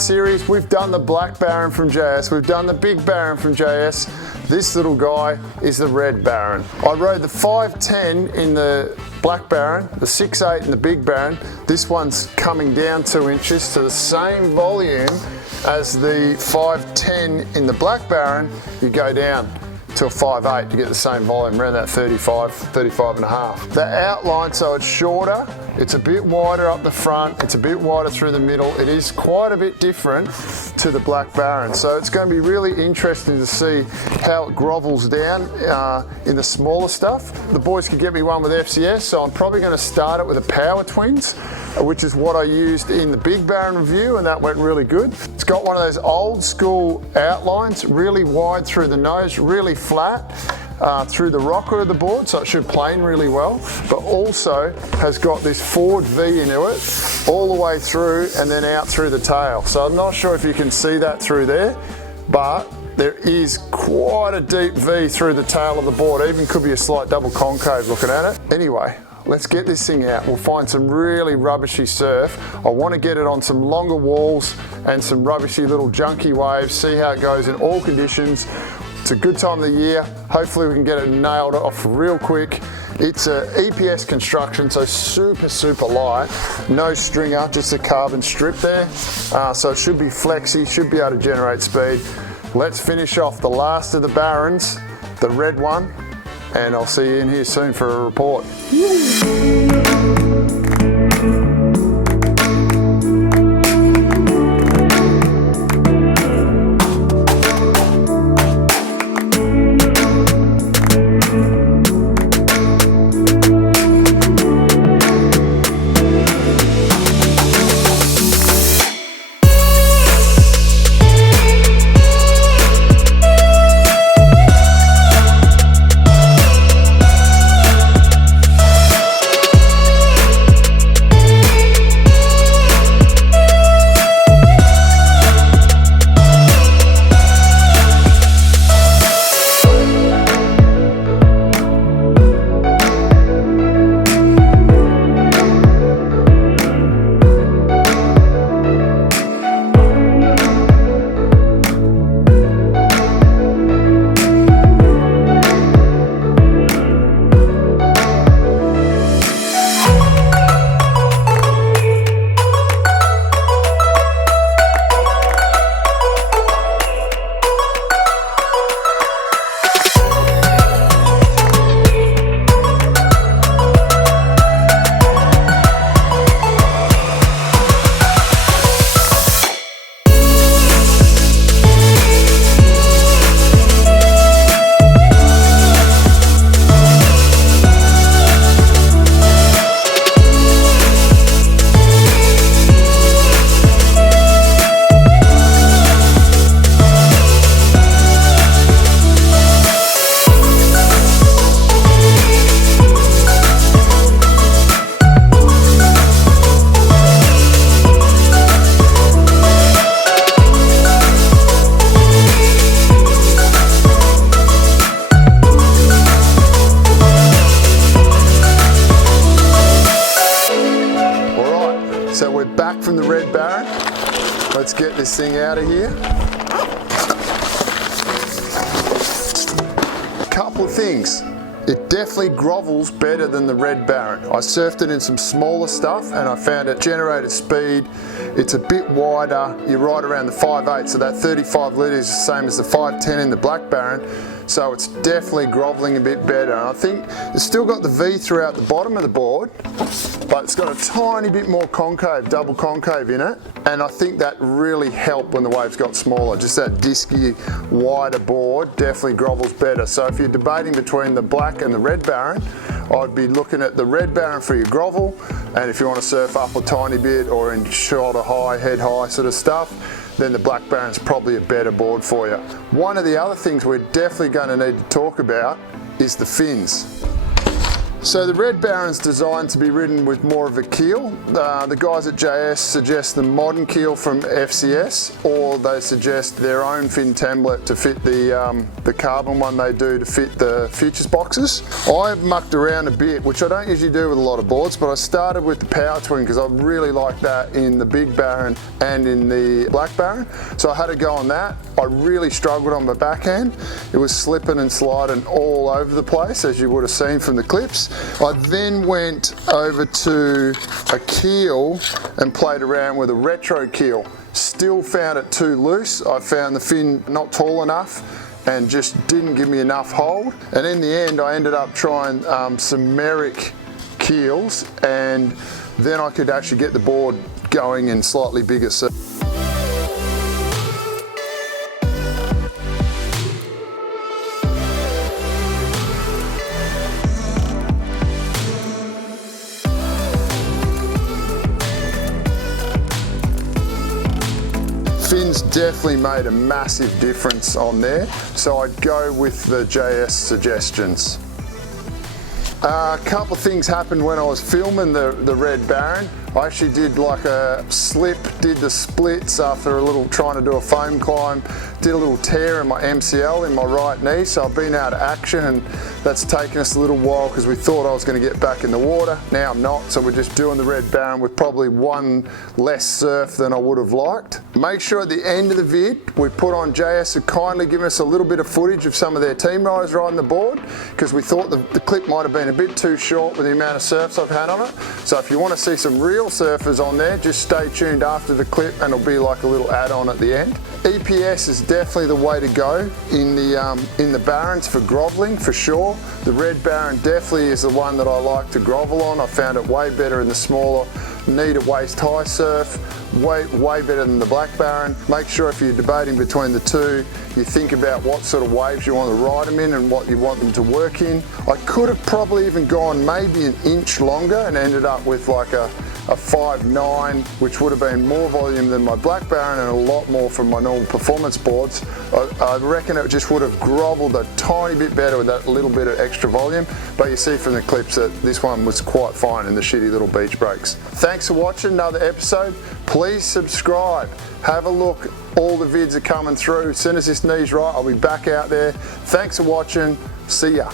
series, we've done the Black Baron from JS, we've done the Big Baron from JS. This little guy is the Red Baron. I rode the 510 in the Black Baron, the 6.8 in the Big Baron. This one's coming down 2 inches to the same volume as the 510 in the Black Baron. You go down to a 5.8 to get the same volume, around that 35 and a half. The outline, so it's shorter, it's a bit wider up the front, it's a bit wider through the middle. It is quite a bit different to the Black Baron. So it's going to be really interesting to see how it grovels down in the smaller stuff. The boys could get me one with FCS, so I'm probably going to start it with a Power Twins, which is what I used in the Big Baron review, and that went really good. It's got one of those old school outlines, really wide through the nose, really flat through the rocker of the board, so it should plane really well, but also has got this forward V into it all the way through and then out through the tail. So I'm not sure if you can see that through there, but there is quite a deep V through the tail of the board, even could be a slight double concave looking at it. Anyway, let's get this thing out. We'll find some really rubbishy surf. I want to get it on some longer walls and some rubbishy little junky waves, see how it goes in all conditions. It's a good time of the year. Hopefully we can get it nailed off real quick. It's a EPS construction, so super light. No stringer, just a carbon strip there. So it should be flexy, should be able to generate speed. Let's finish off the last of the Barons, the red one, and I'll see you in here soon for a report. So we're back from the Red Baron. Let's get this thing out of here. Couple of things. It definitely grovels better than the Red Baron. I surfed it in some smaller stuff and I found it generated speed. It's a bit wider. You're right around the 5.8, so that 35 litres is the same as the 5.10 in the Black Baron. So it's definitely groveling a bit better. And I think it's still got the V throughout the bottom of the board, but it's got a tiny bit more concave, double concave in it. And I think that really helped when the waves got smaller. Just that disky, wider board definitely grovels better. So if you're debating between the Black and the Red Baron, I'd be looking at the Red Baron for your grovel. And if you want to surf up a tiny bit or in shoulder high, head high sort of stuff, then the Black Baron's probably a better board for you. One of the other things we're definitely going to need to talk about is the fins. So the Red Baron's designed to be ridden with more of a keel. The guys at JS suggest the modern keel from FCS, or they suggest their own fin template to fit the carbon one they do to fit the futures boxes. I've mucked around a bit, which I don't usually do with a lot of boards, but I started with the Power Twin because I really like that in the Big Baron and in the Black Baron. So I had to go on that. I really struggled on my backhand. It was slipping and sliding all over the place, as you would have seen from the clips. I then went over to a keel and played around with a retro keel. Still found it too loose. I found the fin not tall enough and just didn't give me enough hold. And in the end, I ended up trying some Merrick keels, and then I could actually get the board going in slightly bigger surf. Fins definitely made a massive difference on there, so I'd go with the JS suggestions. A couple of things happened when I was filming the Red Baron. I actually did like a slip, did the splits after a little trying to do a foam climb, did a little tear in my MCL in my right knee, so I've been out of action, and that's taken us a little while because we thought I was going to get back in the water. Now I'm not, so we're just doing the Red Baron with probably one less surf than I would have liked. Make sure at the end of the vid we put on JS to kindly give us a little bit of footage of some of their team riders riding the board, because we thought the clip might have been a bit too short with the amount of surfs I've had on it. So if you want to see some real surfers on there, just stay tuned after the clip and it'll be like a little add-on at the end. EPS is definitely the way to go in the Barons for groveling, for sure. The Red Baron definitely is the one that I like to grovel on. I found it way better in the smaller knee to waist high surf, way better than the Black Baron. Make sure if you're debating between the two, you think about what sort of waves you want to ride them in and what you want them to work in. I could have probably even gone maybe an inch longer and ended up with like a 5.9, which would have been more volume than my Black Baron and a lot more from my normal performance boards. I reckon it just would have grovelled a tiny bit better with that little bit of extra volume, but you see from the clips that this one was quite fine in the shitty little beach breaks. Thanks for watching another episode. Please subscribe, have a look, all the vids are coming through. As soon as this knee's right, I'll be back out there. Thanks for watching, see ya.